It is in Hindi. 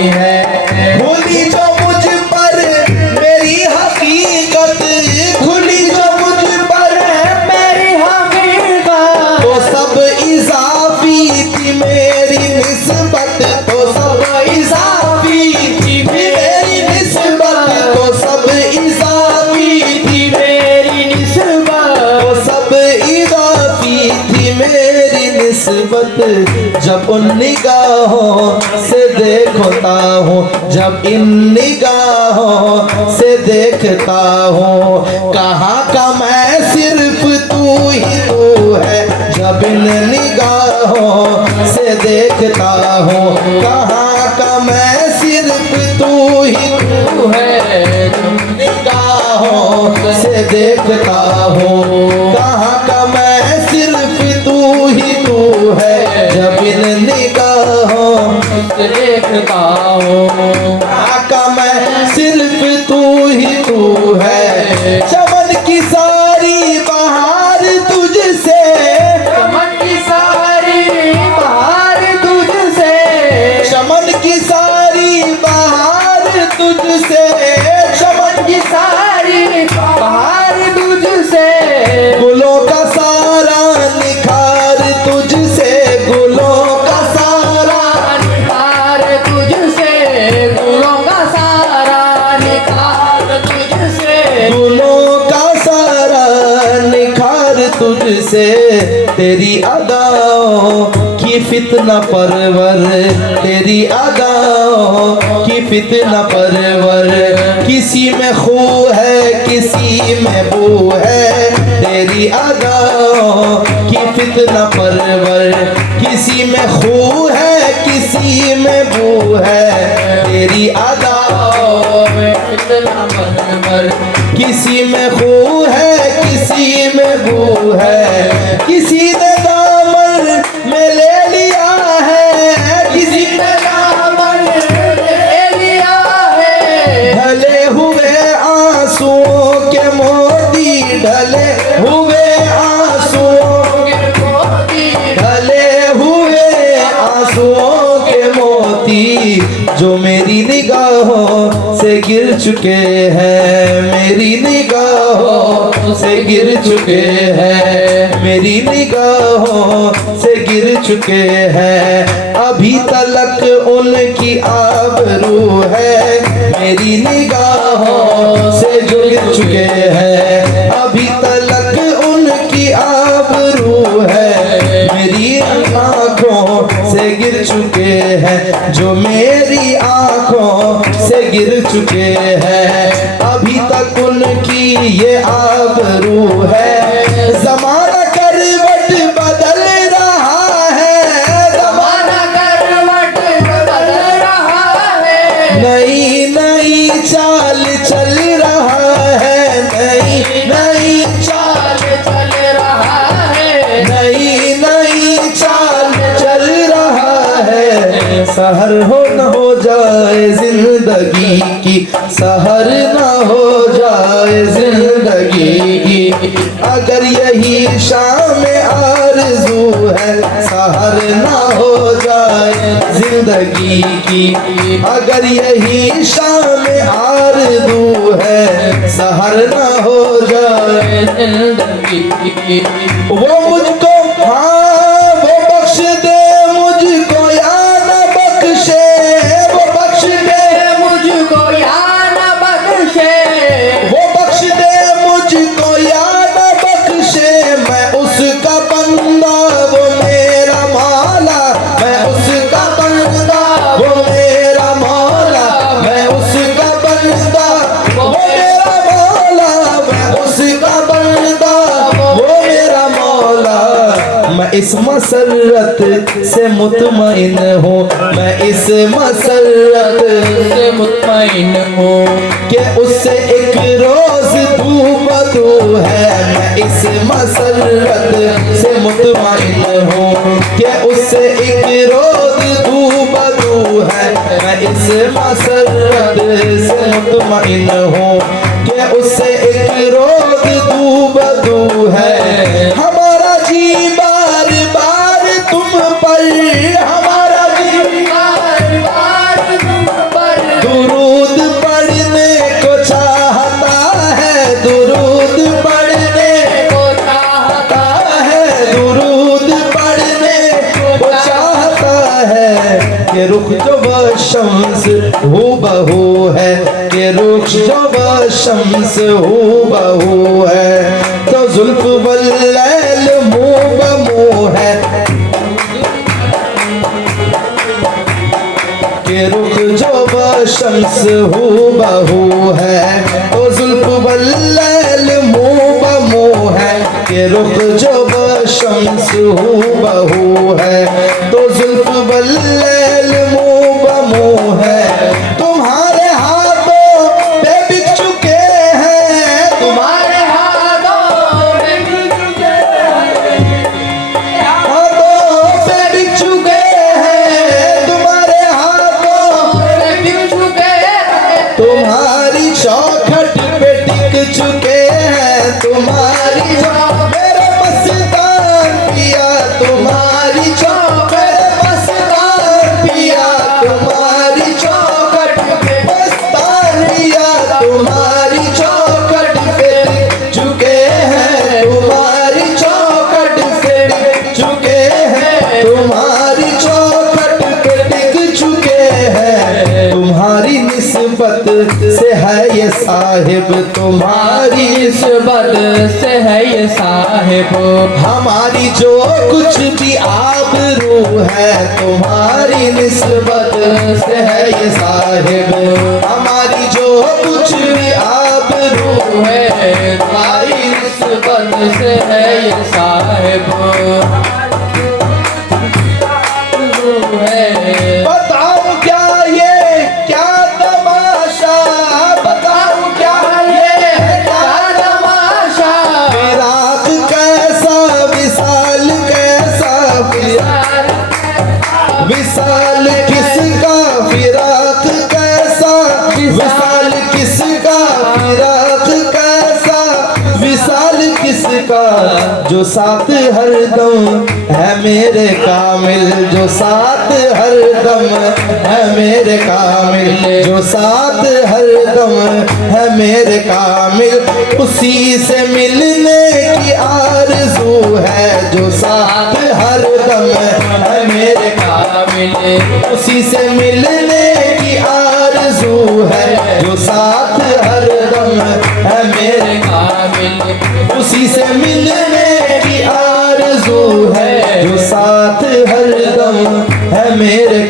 है। खुली जो मुझ पर मेरी हकीकत, खुली जो मुझ पर मेरी हकीकत, तो सब इजाफी थी मेरी निस्बत, तो सब इजाफी थी मेरी निस्बत, तो सब इजाफी थी मेरी निस्बत, तो सब इजाफी थी मेरी निस्बत। जब उन निगाहों से देखता हूँ, जब इन निगाहों से देखता हूँ, कहाँ का मैं सिर्फ तू ही तू है। जब इन निगाहों से देखता हूँ, कहाँ का मैं सिर्फ तू ही तू है। निगाहों से देखता हूँ, कहाँ का मैं सिर्फ तू ही तू है। जब इन निगाहों से देखता हूँ, कहाँ का मैं सिर्फ तू ही तू है। चमन की सारी बहार तुझसे, चमन की सारी बहार तुझसे, चमन की सारी बहार तुझसे, चमन की सारी बहार तुझसे, गुलों का सारा निखार तुझसे, गुलों का सारा निखार तुझसे, गुलों का सारा निखार तुझसे, गुलों का सारा निखार तुझसे। तेरी अदाओं की फितना परवर, तेरी अदाओं की फितना परवर, किसी में खू है किसी में बू है। तेरी अदाओं की फितना परवर, किसी में खू है किसी में बू है। तेरी अदाओं में इतना मनवर, किसी में खू है किसी में बू है। किसी ने दामन में ले लिया है, किसी ने दामन ले लिया है, ढले हुए आंसुओं के मोती, ढले हुए आंसुओं के मोती, ढले हुए आंसुओं के मोती, जो मेरी निगाहों से गिर चुके हैं, मेरी निगाहों से गिर चुके हैं, मेरी निगाहों से गिर चुके हैं। अभी तलक उनकी आबरू है, मेरी निगाहों से जो गिर चुके हैं। अभी तलक उनकी आबरू है, मेरी आंखों से गिर चुके हैं, जो मेरी आंखों से गिर चुके हैं। अभी तक उनकी ये आबरू है। ज़माना करवट बदल रहा है, ज़माना करवट बदल रहा है, नई नई चाल चल रहा है, नई नई चाल चल रहा है, नई नई चाल चल रहा है। सहर हो न हो जाए जिंदगी की, सहर न हो जाए जिंदगी की, अगर यही शाम आरज़ू है। सहर न हो जाए जिंदगी की, अगर यही शाम आरज़ू है। सहर न हो जाए जिंदगी वो मुझको, हाँ वो बख्श दे मुझको या न बख्शे, वो बख्श दे मुझको या न बख्शे, वो बख्श दे मुझको या न बख्शे। मैं उसका बंदा वो मेरा मौला, मैं उसका बंदा वो मेरा मौला, मैं उसका बंदा वो मेरा मौला, मैं उसका बंदा वो मेरा मौला। मैं इस मसरत से मुतमईन हूँ, मैं इस मसरत से मुतमईन हूँ कि उससे एक रोज तू बदू है। मैं इस मसरत से मुतमईन हूँ कि उससे एक रोज तू बदू है। मैं इस मसरत से मुतमईन हूँ कि उससे एक रोज तू बदू है। हमारा जी बार बार तुम पर, हमारा जी बार बार तुम के रुख जो व शम्स हूबहू है, के रुख जो व शम्स हूबहू है। तो जुल्फ वल्लैल मुँह बमुँह है, के रुख जो व शम्स हूबहू है। तो जुल्फ वल्लैल मुँह बमुँह है, के रुख जो व शम्स हूबहू है। तो जुल्फ वल्लैल मुँह बमुँह है। तुम्हारे हाथों पे बिक चुके हैं, तुम्हारे हाथों में बिक चुके हाथों पे बिक चुके हैं, तुम्हारे हाथों में बिक चुके हैं। तुम्हारी चौखट पे टिक चुके हैं, तुम्हारी मेरे मस्तान पिया, तुम्हारी चौखट मस्तान पिया, तुम्हारी चौखट पे मस्तान पिया, तुम्हारी चौखट पे टिक चुके हैं, तुम्हारी चौखट पे टिक चुके हैं, तुम्हारी चौखट पे टिक चुके हैं। तुम्हारी निस्बत से है ये साहिब, तुम्हारी निस्बत से है ये साहिब, हमारी जो कुछ भी आबरू है, तुम्हारी निस्बत से है ये साहिब, हमारी जो कुछ भी आबरू है तुम्हारी निस्बत से है ये साहिब है। बताऊं क्या ये क्या तमाशा, बताऊं क्या ये क्या तमाशा, फिराक कैसा विशाल कैसा, विशाल किसका फिराक कैसा, विशाल किसका फिराक कैसा, विशाल किसका जो साथ हरदम है मेरे कामिल, जो साथ हरदम है मेरे कामिल, जो साथ हरदम है मेरे कामिल। उसी से मिलने की आरज़ू है, जो साथ हरदम है मेरे कामिल, उसी से मिलने की आरज़ू है, जो साथ हरदम है मेरे कामिल, उसी से मिलने की आरज़ू है, जो साथ हरदम है मेरे